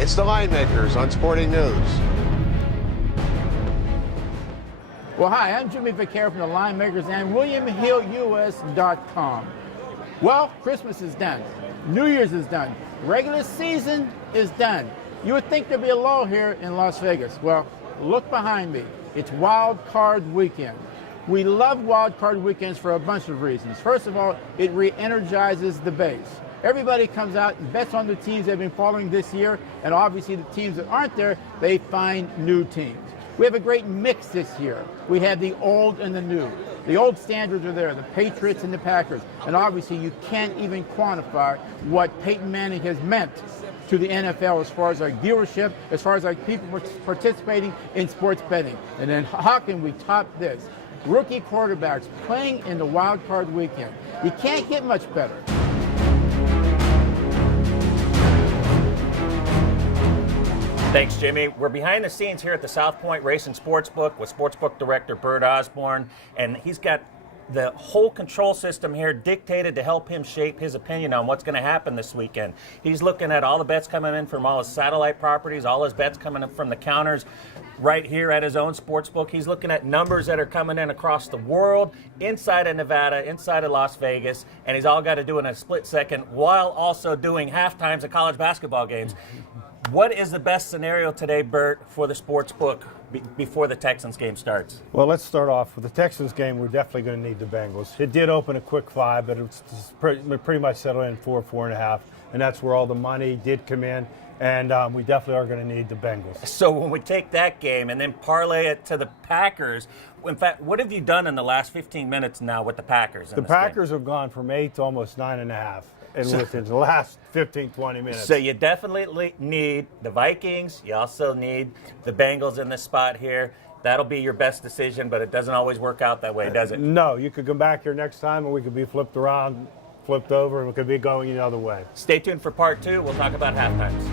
It's the Linemakers on Sporting News. Well, hi, I'm Jimmy Vaccaro from the Linemakers and WilliamHillUS.com. Well, Christmas is done. New Year's is done. Regular season is done. You would think there'd be a lull here in Las Vegas. Well, look behind me. It's Wildcard weekend. We love Wildcard weekends for a bunch of reasons. First of all, it re-energizes the base. Everybody comes out and bets on the teams they've been following this year, and obviously the teams that aren't there, they find new teams. We have a great mix this year. We have the old and the new. The old standards are there, the Patriots and the Packers. And obviously you can't even quantify what Peyton Manning has meant to the NFL as far as our viewership, as far as our people participating in sports betting. And then how can we top this? Rookie quarterbacks playing in the wild card weekend. You can't get much better. Thanks, Jimmy. We're behind the scenes here at the South Point Racing Sportsbook with Sportsbook Director Bert Osborne, and he's got the whole control system here dictated to help him shape his opinion on what's going to happen this weekend. He's looking at all the bets coming in from all his satellite properties, all his bets coming in from the counters right here at his own sportsbook. He's looking at numbers that are coming in across the world, inside of Nevada, inside of Las Vegas, and he's all got to do it in a split second while also doing halftimes of college basketball games. What is the best scenario today, Bert, for the sports book before the Texans game starts? Well, let's start off with the Texans game. We're definitely going to need the Bengals. It did open a quick 5, but it's pretty much settled in 4.5, and that's where all the money did come in. And we definitely are going to need the Bengals. So when we take that game and then parlay it to the Packers, in fact, what have you done in the last 15 minutes now with the Packers? The Packers have gone from 8 to almost 9.5. And within the last 15, 20 minutes. So you definitely need the Vikings. You also need the Bengals in this spot here. That'll be your best decision, but it doesn't always work out that way, does it? No, you could come back here next time and we could be flipped around, flipped over, and we could be going the other way. Stay tuned for part 2. We'll talk about halftimes.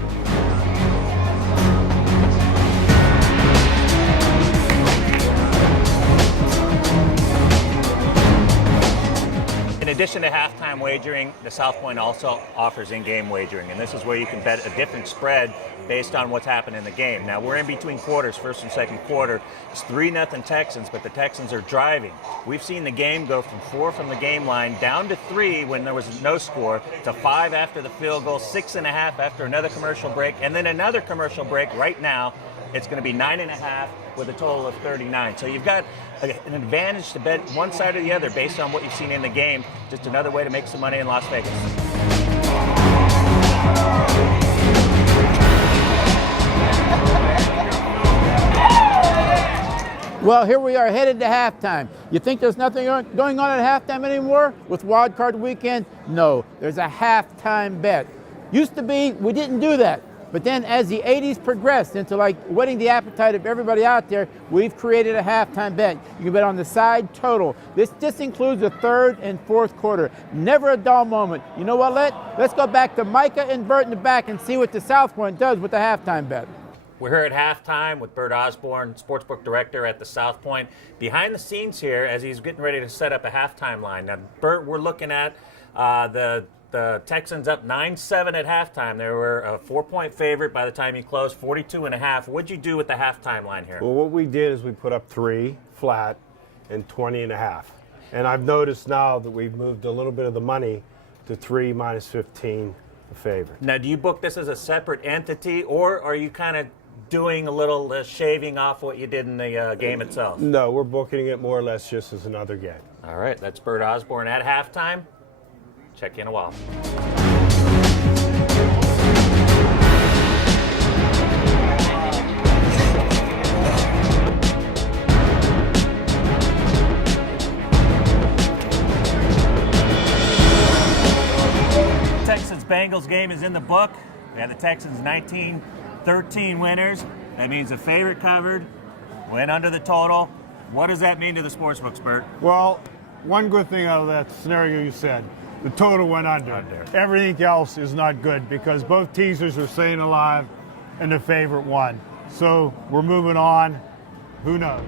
In addition to halftime wagering, the South Point also offers in-game wagering, and this is where you can bet a different spread based on what's happened in the game. Now, we're in between quarters, first and second quarter. It's 3-0 Texans, but the Texans are driving. We've seen the game go from 4 from the game line down to 3 when there was no score, to 5 after the field goal, 6.5 after another commercial break, and then another commercial break right now. It's going to be 9.5 with a total of 39. So you've got an advantage to bet one side or the other based on what you've seen in the game. Just another way to make some money in Las Vegas. Well, here we are headed to halftime. You think there's nothing going on at halftime anymore with Wild Card Weekend? No, there's a halftime bet. Used to be, we didn't do that. But then as the 80s progressed into like whetting the appetite of everybody out there, we've created a halftime bet. You can bet on the side total. This includes the third and fourth quarter. Never a dull moment. You know what, let's go back to Micah and Bert in the back and see what the South Point does with the halftime bet. We're here at halftime with Bert Osborne, Sportsbook Director at the South Point. Behind the scenes here as he's getting ready to set up a halftime line. Now, Bert, we're looking at the Texans up 9-7 at halftime. They were a 4-point favorite by the time you closed, 42.5. What'd you do with the halftime line here? Well, what we did is we put up 3 flat and 20.5. And I've noticed now that we've moved a little bit of the money to 3 minus 15 a favorite. Now, do you book this as a separate entity, or are you kind of doing a little shaving off what you did in the game itself? No, we're booking it more or less just as another game. All right, that's Bert Osborne at halftime. Check you in a while. Texans-Bengals game is in the book. We have the Texans 19-13 winners. That means the favorite covered, went under the total. What does that mean to the sportsbooks, Bert? Well, one good thing out of that scenario you said, the total went under. Everything else is not good because both teasers are staying alive and the favorite won. So we're moving on. Who knows?